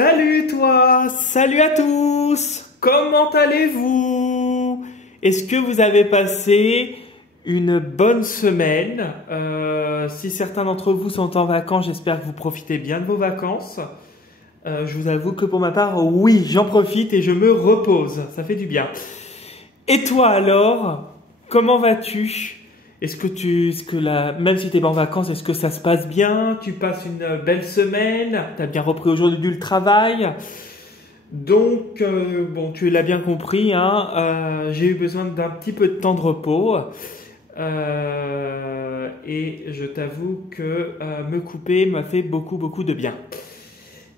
Salut toi, salut à tous, comment allez-vous? Est-ce que vous avez passé une bonne semaine? Si certains d'entre vous sont en vacances, j'espère que vous profitez bien de vos vacances. Je vous avoue que pour ma part, oui, j'en profite et je me repose, ça fait du bien. Et toi alors, comment vas-tu? Même si tu n'es pas en vacances, est-ce que ça se passe bien? Tu passes une belle semaine? Tu as bien repris aujourd'hui le travail? Donc, bon, tu l'as bien compris, hein, j'ai eu besoin d'un petit peu de temps de repos. Et je t'avoue que me couper m'a fait beaucoup de bien.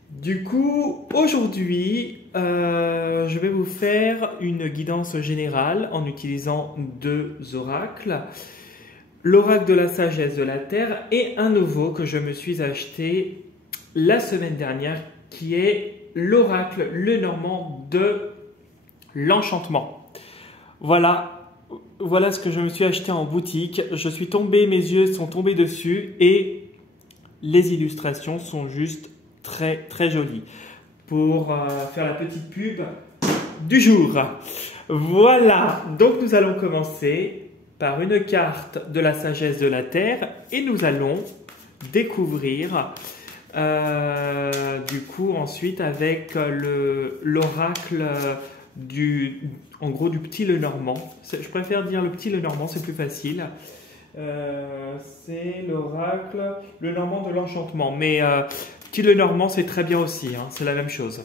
Du coup, aujourd'hui, je vais vous faire une guidance générale en utilisant deux oracles. L'oracle de la sagesse de la Terre et un nouveau que je me suis acheté la semaine dernière qui est l'oracle Lenormand de l'enchantement. Voilà ce que je me suis acheté en boutique. Mes yeux sont tombés dessus et les illustrations sont juste très jolies. Pour faire la petite pub du jour. Voilà, donc nous allons commencer par une carte de la sagesse de la Terre et nous allons découvrir du coup ensuite avec l'oracle du petit Lenormand. Je préfère dire le petit Lenormand, c'est plus facile. C'est l'oracle Lenormand de l'enchantement, mais petit Lenormand c'est très bien aussi, hein, c'est la même chose.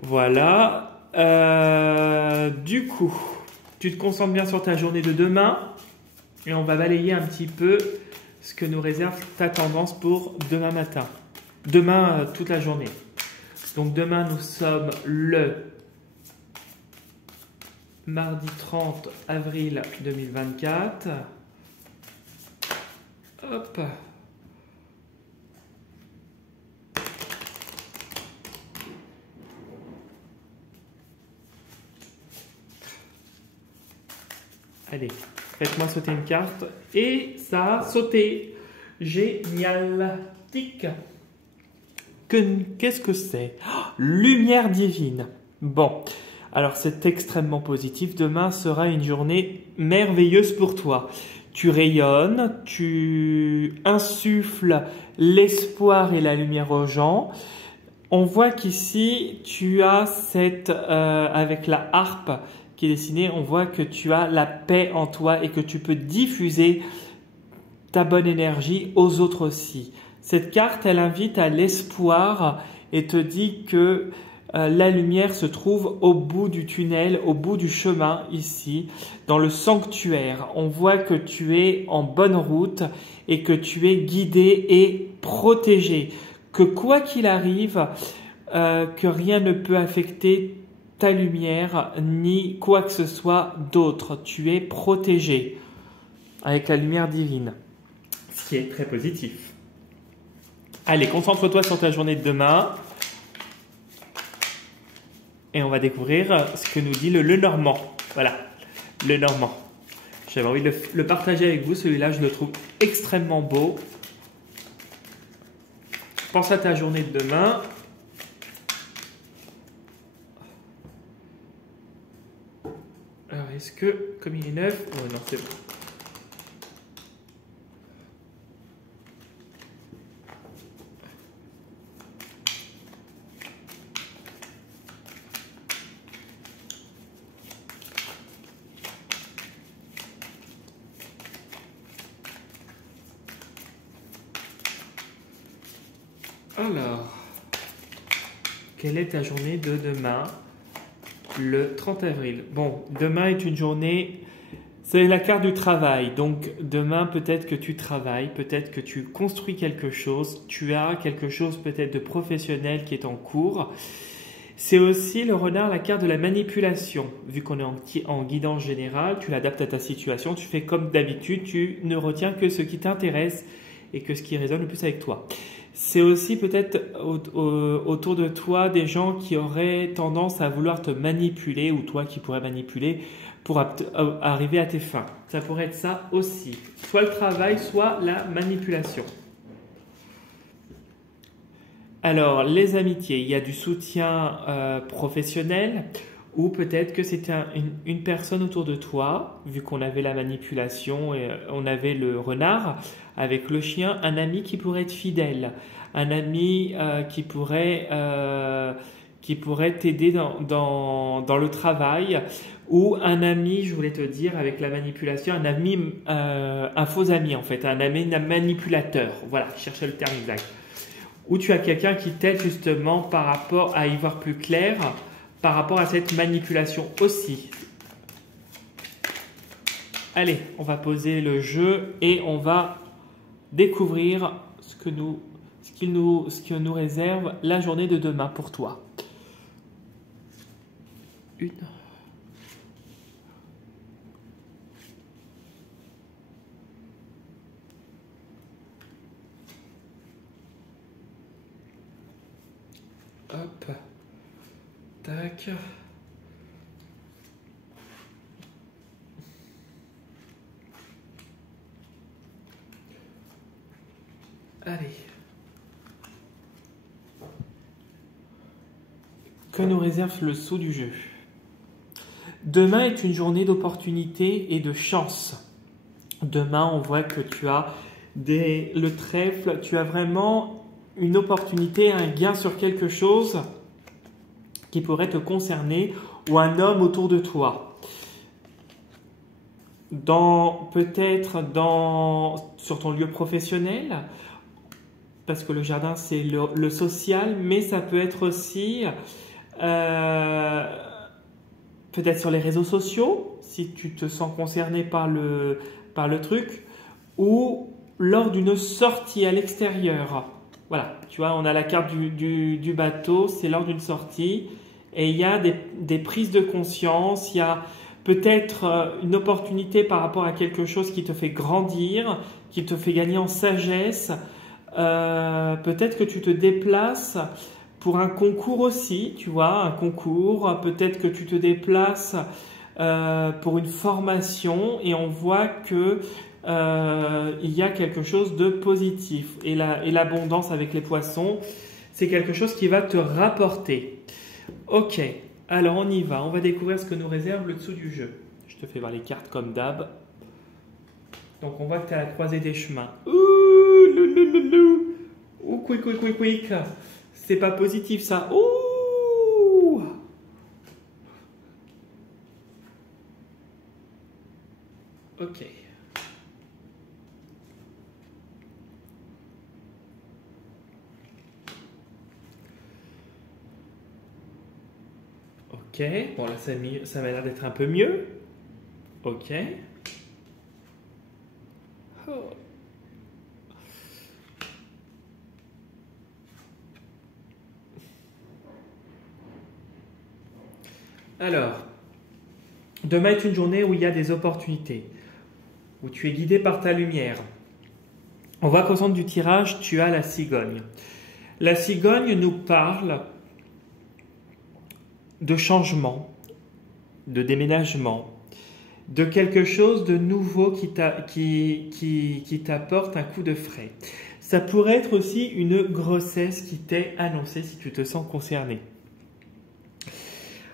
Voilà, du coup tu te concentres bien sur ta journée de demain et on va balayer un petit peu ce que nous réserve ta tendance pour demain matin. Demain, toute la journée. Donc demain, nous sommes le mardi 30 avril 2024. Hop. Allez, faites-moi sauter une carte. Et ça a sauté. Génial. Tic. Qu'est-ce que c'est? Lumière divine. Bon, alors c'est extrêmement positif. Demain sera une journée merveilleuse pour toi. Tu rayonnes, tu insuffles l'espoir et la lumière aux gens. On voit qu'ici, tu as avec la harpe, qui est dessinée, on voit que tu as la paix en toi et que tu peux diffuser ta bonne énergie aux autres aussi. Cette carte, elle invite à l'espoir et te dit que la lumière se trouve au bout du tunnel, au bout du chemin ici, dans le sanctuaire. On voit que tu es en bonne route et que tu es guidé et protégé. Que quoi qu'il arrive, que rien ne peut affecter ta lumière ni quoi que ce soit d'autre. Tu es protégé avec la lumière divine, ce qui est très positif. Allez, concentre-toi sur ta journée de demain et on va découvrir ce que nous dit le Lenormand. Voilà, Lenormand. J'avais envie de le partager avec vous, celui-là je le trouve extrêmement beau. Pense à ta journée de demain. Alors, est-ce que, comme il est neuf... Oh non, c'est bon. Alors, quelle est ta journée de demain, le 30 avril? Bon, demain est une journée, c'est la carte du travail. Donc, demain, peut-être que tu travailles, peut-être que tu construis quelque chose, tu as quelque chose peut-être de professionnel qui est en cours. C'est aussi le renard, la carte de la manipulation. Vu qu'on est en guidance générale, tu l'adaptes à ta situation, tu fais comme d'habitude, tu ne retiens que ce qui t'intéresse et que ce qui résonne le plus avec toi. C'est aussi peut-être autour de toi des gens qui auraient tendance à vouloir te manipuler ou toi qui pourrais manipuler pour arriver à tes fins. Ça pourrait être ça aussi. Soit le travail, soit la manipulation. Alors, les amitiés, il y a du soutien professionnel ou peut-être que c'était une personne autour de toi, vu qu'on avait la manipulation et on avait le renard avec le chien, un ami qui pourrait être fidèle, un ami qui pourrait t'aider dans le travail ou un ami, je voulais te dire, avec la manipulation, un ami, un faux ami en fait, un ami manipulateur. Voilà, je cherchais le terme exact. Où tu as quelqu'un qui t'aide justement par rapport à y voir plus clair, par rapport à cette manipulation aussi. Allez, on va poser le jeu et on va découvrir ce que nous réserve la journée de demain pour toi. Hop, tac. Allez. Que nous réserve le sceau du jeu? Demain est une journée d'opportunité et de chance. Demain, on voit que tu as le trèfle, tu as vraiment une opportunité, un gain sur quelque chose qui pourrait te concerner ou un homme autour de toi. Peut-être sur ton lieu professionnel, parce que le jardin c'est le social, mais ça peut être aussi peut-être sur les réseaux sociaux, si tu te sens concerné par le truc, ou lors d'une sortie à l'extérieur. Voilà, tu vois, on a la carte du bateau, c'est lors d'une sortie, et il y a des prises de conscience, il y a peut-être une opportunité par rapport à quelque chose qui te fait grandir, qui te fait gagner en sagesse. Peut-être que tu te déplaces pour un concours aussi, tu vois, un concours. Peut-être que tu te déplaces pour une formation et on voit que il y a quelque chose de positif. Et l'abondance avec les poissons, c'est quelque chose qui va te rapporter. Ok, alors on y va. On va découvrir ce que nous réserve le dessous du jeu. Je te fais voir les cartes comme d'hab. Donc on voit que tu es à la croisée des chemins. Ouh, quick. C'est pas positif ça. Ouh. Ok. Ok, bon là ça m'a l'air d'être un peu mieux. Ok. Oh. Alors, demain est une journée où il y a des opportunités, où tu es guidé par ta lumière. On voit qu'au centre du tirage, tu as la cigogne. La cigogne nous parle de changement, de déménagement, de quelque chose de nouveau qui t'apporte un coup de frais. Ça pourrait être aussi une grossesse qui t'est annoncée si tu te sens concerné.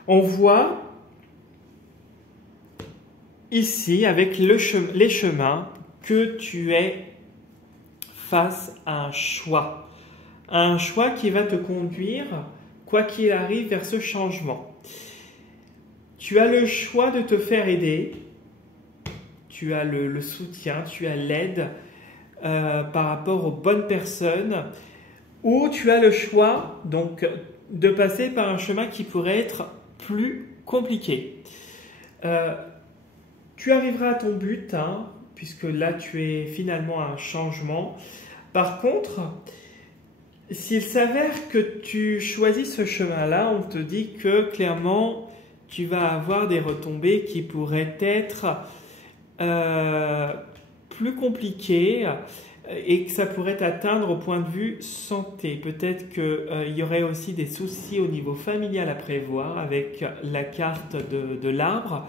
On voit ici, avec les chemins, que tu es face à un choix. Un choix qui va te conduire, quoi qu'il arrive, vers ce changement. Tu as le choix de te faire aider, tu as le soutien, tu as l'aide par rapport aux bonnes personnes, ou tu as le choix donc de passer par un chemin qui pourrait être plus compliqué. Tu arriveras à ton but, hein, puisque là tu es finalement à un changement. Par contre, s'il s'avère que tu choisis ce chemin-là, on te dit que clairement tu vas avoir des retombées qui pourraient être plus compliquées et que ça pourrait t'atteindre au point de vue santé. Peut-être qu'il y aurait aussi des soucis au niveau familial à prévoir avec la carte de l'arbre,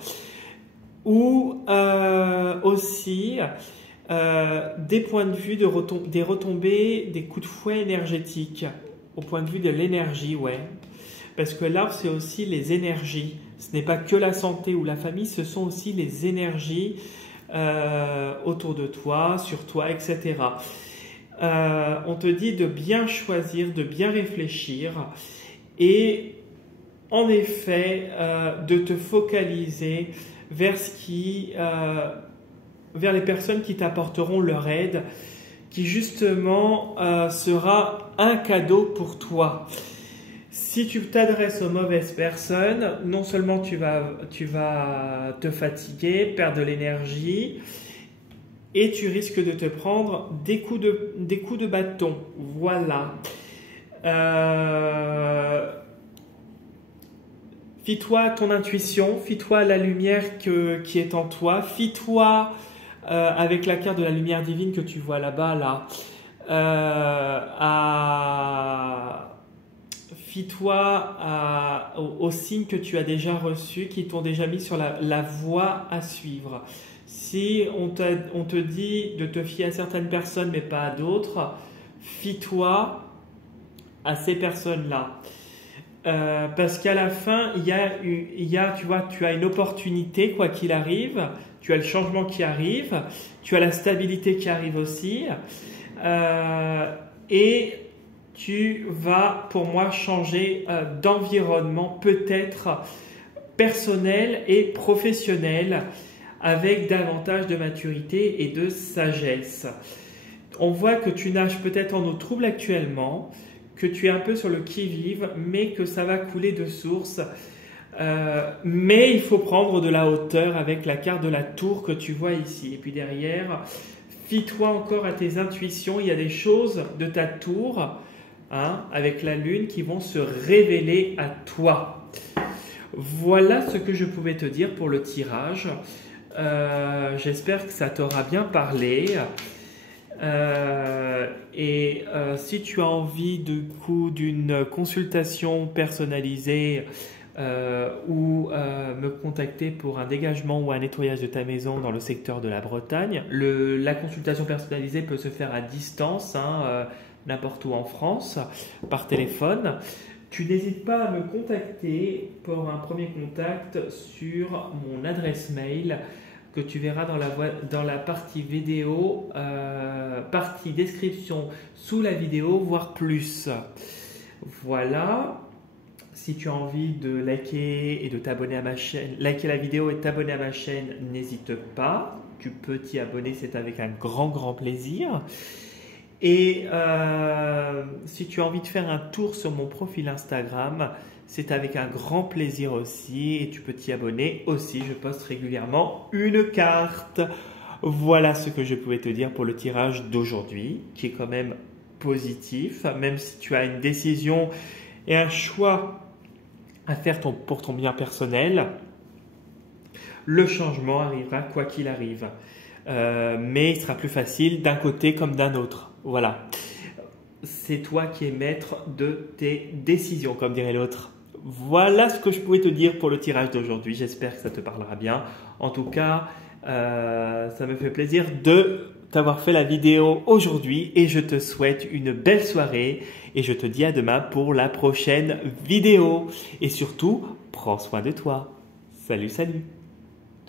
ou aussi des points de vue, des retombées, des coups de fouet énergétiques au point de vue de l'énergie, ouais. Parce que l'arbre, c'est aussi les énergies. Ce n'est pas que la santé ou la famille, ce sont aussi les énergies autour de toi, sur toi, etc. On te dit de bien choisir, de bien réfléchir et en effet de te focaliser vers vers les personnes qui t'apporteront leur aide, qui justement sera un cadeau pour toi. Si tu t'adresses aux mauvaises personnes, non seulement tu vas te fatiguer, perdre de l'énergie, et tu risques de te prendre des coups de bâton. Voilà. Fie-toi à ton intuition, fie-toi à la lumière qui est en toi, fie-toi avec la carte de la lumière divine que tu vois là-bas, là. Fie-toi aux signes que tu as déjà reçus, qui t'ont déjà mis sur la voie à suivre. Si on te dit de te fier à certaines personnes mais pas à d'autres, fie-toi à ces personnes-là. Parce qu'à la fin, tu vois, tu as une opportunité quoi qu'il arrive, tu as le changement qui arrive, tu as la stabilité qui arrive aussi, et tu vas, pour moi, changer d'environnement, peut-être personnel et professionnel, avec davantage de maturité et de sagesse. On voit que tu nages peut-être en eau trouble actuellement, que tu es un peu sur le qui-vive, mais que ça va couler de source. Mais il faut prendre de la hauteur avec la carte de la tour que tu vois ici. Et puis derrière, fie-toi encore à tes intuitions. Il y a des choses de ta tour, avec la lune, qui vont se révéler à toi. Voilà ce que je pouvais te dire pour le tirage. J'espère que ça t'aura bien parlé. Si tu as envie d'une consultation personnalisée ou me contacter pour un dégagement ou un nettoyage de ta maison dans le secteur de la Bretagne, la consultation personnalisée peut se faire à distance, n'importe où en France, par téléphone. Tu n'hésites pas à me contacter pour un premier contact sur mon adresse mail que tu verras dans la partie vidéo, partie description sous la vidéo, voire plus. Voilà. Si tu as envie de liker et de t'abonner à ma chaîne, liker la vidéo et t'abonner à ma chaîne, n'hésite pas. Tu peux t'y abonner, c'est avec un grand plaisir. Et si tu as envie de faire un tour sur mon profil Instagram, c'est avec un grand plaisir aussi et tu peux t'y abonner aussi. Je poste régulièrement une carte. Voilà ce que je pouvais te dire pour le tirage d'aujourd'hui, qui est quand même positif. Même si tu as une décision et un choix à faire pour ton bien personnel, le changement arrivera quoi qu'il arrive. Mais il sera plus facile d'un côté comme d'un autre. Voilà. C'est toi qui es maître de tes décisions, comme dirait l'autre. Voilà ce que je pouvais te dire pour le tirage d'aujourd'hui. J'espère que ça te parlera bien. En tout cas, ça me fait plaisir de t'avoir fait la vidéo aujourd'hui et je te souhaite une belle soirée et je te dis à demain pour la prochaine vidéo. Et surtout, prends soin de toi. Salut.